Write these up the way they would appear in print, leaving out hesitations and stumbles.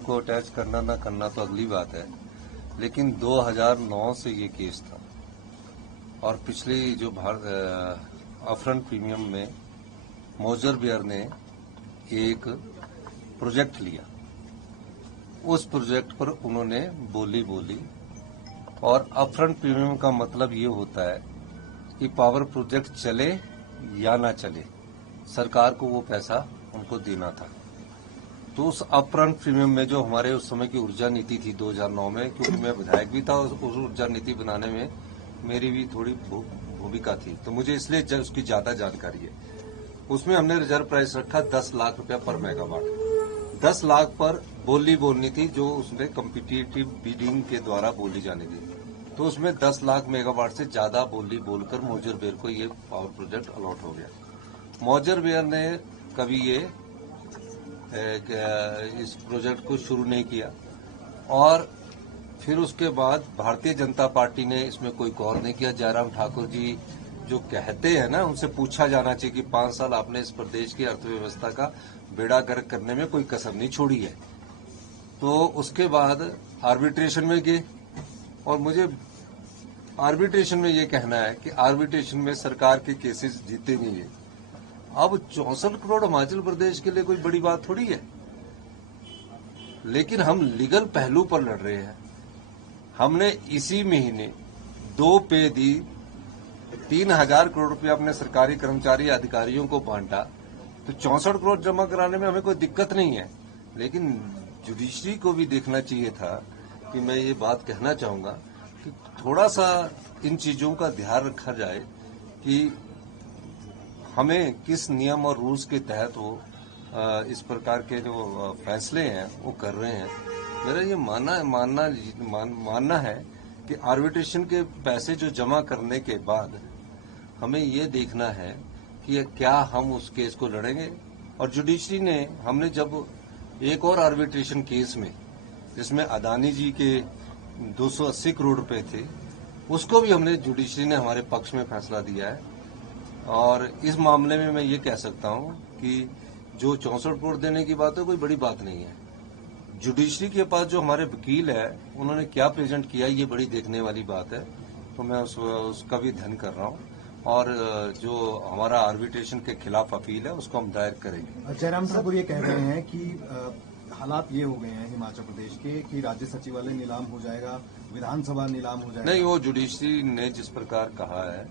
को अटैच करना ना करना तो अगली बात है, लेकिन 2009 से ये केस था और पिछली जो अपफ्रंट प्रीमियम में मोजर बियर ने एक प्रोजेक्ट लिया, उस प्रोजेक्ट पर उन्होंने बोली और अपफ्रंट प्रीमियम का मतलब ये होता है कि पावर प्रोजेक्ट चले या ना चले, सरकार को वो पैसा उनको देना था। तो उस अपफ्रंट प्रीमियम में जो हमारे उस समय की ऊर्जा नीति थी 2009 में, क्योंकि मैं विधायक भी था, उस ऊर्जा नीति बनाने में मेरी भी थोड़ी भूमिका थी, तो मुझे इसलिए उसकी ज्यादा जानकारी है। उसमें हमने रिजर्व प्राइस रखा 10 लाख रुपया पर मेगावाट। 10 लाख पर बोलनी थी, जो उसमें कम्पिटिटिव बिडिंग के द्वारा बोली जानी थी। तो उसमें 10 लाख मेगावाट से ज्यादा बोलकर मोजर बियर को ये पावर प्रोजेक्ट अलॉट हो गया। मोजर बियर ने कभी ये इस प्रोजेक्ट को शुरू नहीं किया और फिर उसके बाद भारतीय जनता पार्टी ने इसमें कोई गौर नहीं किया। जयराम ठाकुर जी जो कहते हैं ना, उनसे पूछा जाना चाहिए कि 5 साल आपने इस प्रदेश की अर्थव्यवस्था का बेड़ा गर्क करने में कोई कसर नहीं छोड़ी है। तो उसके बाद आर्बिट्रेशन में गए और मुझे आर्बिट्रेशन में ये कहना है कि आर्बिट्रेशन में सरकार के केसेस जीते नहीं है। अब 64 करोड़ हिमाचल प्रदेश के लिए कोई बड़ी बात थोड़ी है, लेकिन हम लीगल पहलू पर लड़ रहे हैं। हमने इसी महीने 2 पे दी, 3000 करोड़ रुपया अपने सरकारी कर्मचारी अधिकारियों को बांटा, तो 64 करोड़ जमा कराने में हमें कोई दिक्कत नहीं है। लेकिन जुडिशरी को भी देखना चाहिए था कि मैं ये बात कहना चाहूंगा कि थोड़ा सा इन चीजों का ध्यान रखा जाए कि हमें किस नियम और रूल्स के तहत वो इस प्रकार के जो फैसले हैं वो कर रहे हैं। मेरा ये मानना है कि आर्बिट्रेशन के पैसे जो जमा करने के बाद हमें ये देखना है कि क्या हम उस केस को लड़ेंगे। और जुडिशरी ने, हमने जब एक और आर्बिट्रेशन केस में जिसमें अदानी जी के 280 करोड़ रुपए थे, उसको भी हमने जुडिशरी ने हमारे पक्ष में फैसला दिया है। और इस मामले में मैं ये कह सकता हूं कि जो 64 करोड़ देने की बात है कोई बड़ी बात नहीं है। जुडिशरी के पास जो हमारे वकील है उन्होंने क्या प्रेजेंट किया, ये बड़ी देखने वाली बात है। तो मैं उसका भी ध्यान कर रहा हूं और जो हमारा आर्बिट्रेशन के खिलाफ अपील है उसको हम दायर करेंगे। जयराम ठाकुर ये कह रहे हैं कि हालात ये हो गए हैं हिमाचल प्रदेश के कि राज्य सचिवालय नीलाम हो जाएगा, विधानसभा नीलाम हो जाएगा। नहीं, वो जुडिशरी ने जिस प्रकार कहा है,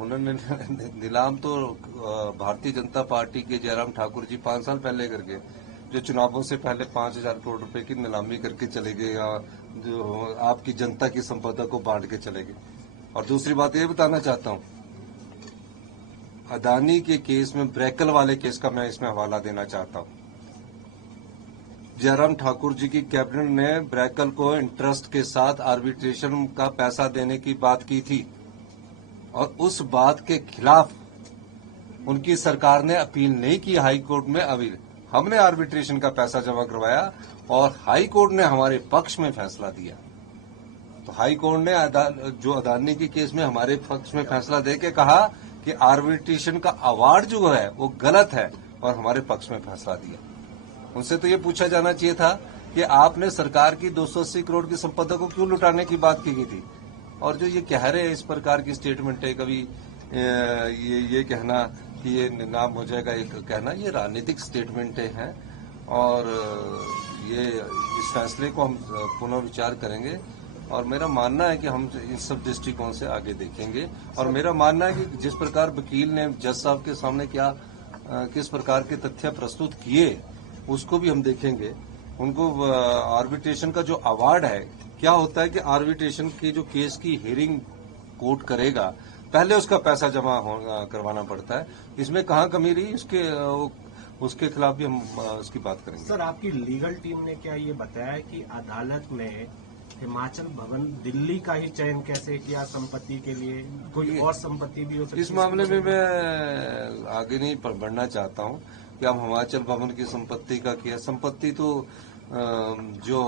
उन्होंने नीलाम तो भारतीय जनता पार्टी के जयराम ठाकुर जी 5 साल पहले करके, जो चुनावों से पहले 5000 करोड़ रुपए की नीलामी करके चले गए, या जो आपकी जनता की संपदा को बांट के चले गए। और दूसरी बात ये बताना चाहता हूं, अदानी के केस में ब्रैकल वाले केस का मैं इसमें हवाला देना चाहता हूं। जयराम ठाकुर जी की कैबिनेट ने ब्रैकल को इंटरेस्ट के साथ आर्बिट्रेशन का पैसा देने की बात की थी और उस बात के खिलाफ उनकी सरकार ने अपील नहीं की हाई कोर्ट में। अभी हमने आर्बिट्रेशन का पैसा जमा करवाया और हाई कोर्ट ने हमारे पक्ष में फैसला दिया। तो हाई कोर्ट ने जो अदानी के केस में हमारे पक्ष में फैसला देके कहा कि आर्बिट्रेशन का अवार्ड जो है वो गलत है और हमारे पक्ष में फैसला दिया। उनसे तो ये पूछा जाना चाहिए था कि आपने सरकार की 280 करोड़ की संपदा को क्यों लुटाने की बात की गई थी। और जो ये कह रहे हैं इस प्रकार की स्टेटमेंट है, कभी ये कहना कि ये नाम हो जाएगा, एक कहना, ये राजनीतिक स्टेटमेंट है और ये इस फैसले को हम पुनः विचार करेंगे। और मेरा मानना है कि हम इस सब दृष्टिकोण से आगे देखेंगे। और मेरा मानना है कि जिस प्रकार वकील ने जज साहब के सामने किस प्रकार के तथ्य प्रस्तुत किए उसको भी हम देखेंगे। उनको आर्बिट्रेशन का जो अवार्ड है, क्या होता है कि आर्बिट्रेशन की जो केस की हियरिंग कोर्ट करेगा, पहले उसका पैसा जमा करवाना पड़ता है। इसमें कहाँ कमी रही, उसके खिलाफ भी हम उसकी बात करेंगे। सर, आपकी लीगल टीम ने क्या ये बताया कि अदालत में हिमाचल भवन दिल्ली का ही चयन कैसे किया संपत्ति के लिए, कोई और संपत्ति भी हो सकती है? इस मामले में मैं आगे नहीं बढ़ना चाहता हूँ कि हम हिमाचल भवन की संपत्ति का किया। संपत्ति तो जो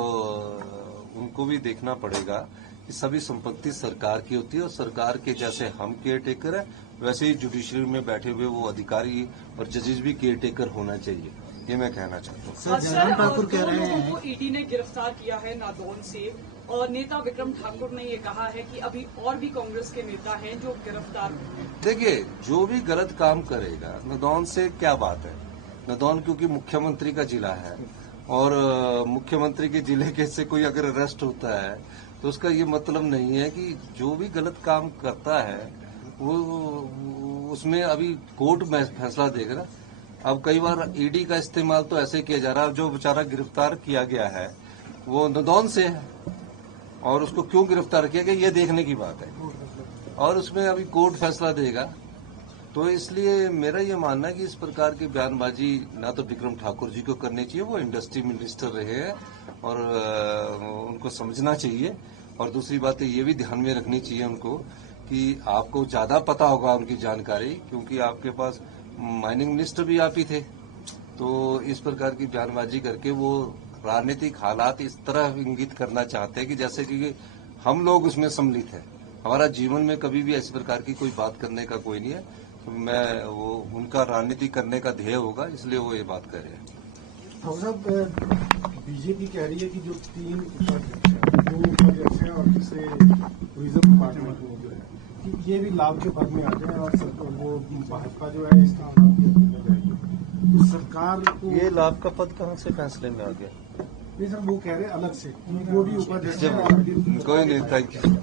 उनको भी देखना पड़ेगा कि सभी संपत्ति सरकार की होती है और सरकार के जैसे हम केयर टेकर है, वैसे ही जुडिशरी में बैठे हुए वो अधिकारी और जजेस भी केयर टेकर होना चाहिए। ये मैं कहना चाहता हूँ। सर, जयराम ठाकुर कह रहे हैं को ईडी ने गिरफ्तार किया है नादौन से, और नेता विक्रम ठाकुर ने ये कहा है कि अभी और भी कांग्रेस के नेता हैं जो गिरफ्तार हुए हैं। देखिए, जो भी गलत काम करेगा, नादौन से क्या बात है। नादौन क्योंकि मुख्यमंत्री का जिला है, और मुख्यमंत्री के जिले के से कोई अगर अरेस्ट होता है तो उसका ये मतलब नहीं है कि जो भी गलत काम करता है वो उसमें अभी कोर्ट में फैसला देगा ना। अब कई बार ईडी का इस्तेमाल तो ऐसे किया जा रहा है, जो बेचारा गिरफ्तार किया गया है वो नादौन से है, और उसको क्यों गिरफ्तार किया गया ये देखने की बात है, और उसमें अभी कोर्ट फैसला देगा। तो इसलिए मेरा ये मानना है कि इस प्रकार की बयानबाजी ना तो विक्रम ठाकुर जी को करनी चाहिए, वो इंडस्ट्री मिनिस्टर रहे हैं और उनको समझना चाहिए। और दूसरी बात ये भी ध्यान में रखनी चाहिए उनको कि आपको ज्यादा पता होगा उनकी जानकारी, क्योंकि आपके पास माइनिंग मिनिस्टर भी आप ही थे। तो इस प्रकार की बयानबाजी करके वो राजनीतिक हालात इस तरह इंगित करना चाहते हैं कि जैसे कि हम लोग उसमें सम्मिलित हैं। हमारा जीवन में कभी भी ऐसी प्रकार की कोई बात करने का कोई नहीं है। तो मैं वो उनका राजनीति करने का ध्येय होगा, इसलिए वो ये बात कर रहे हैं। साहब, बीजेपी कह रही है कि जो 3 उपाध्यक्ष हैं, 2 उपाध्यक्ष हैं और तीसरे टूरिज्म डिपार्टमेंट में जो है कि ये भी लाभ के पद में आ जाए, और वो भाजपा जो है इसके खिलाफ भी जाएगी। तो सरकार को ये लाभ का पद कहाँ से फैसले में आ गया? नहीं सर, वो कह रहे हैं अलग से, वो भी उपाध्यक्ष हैं। कोई नहीं, थैंक यू।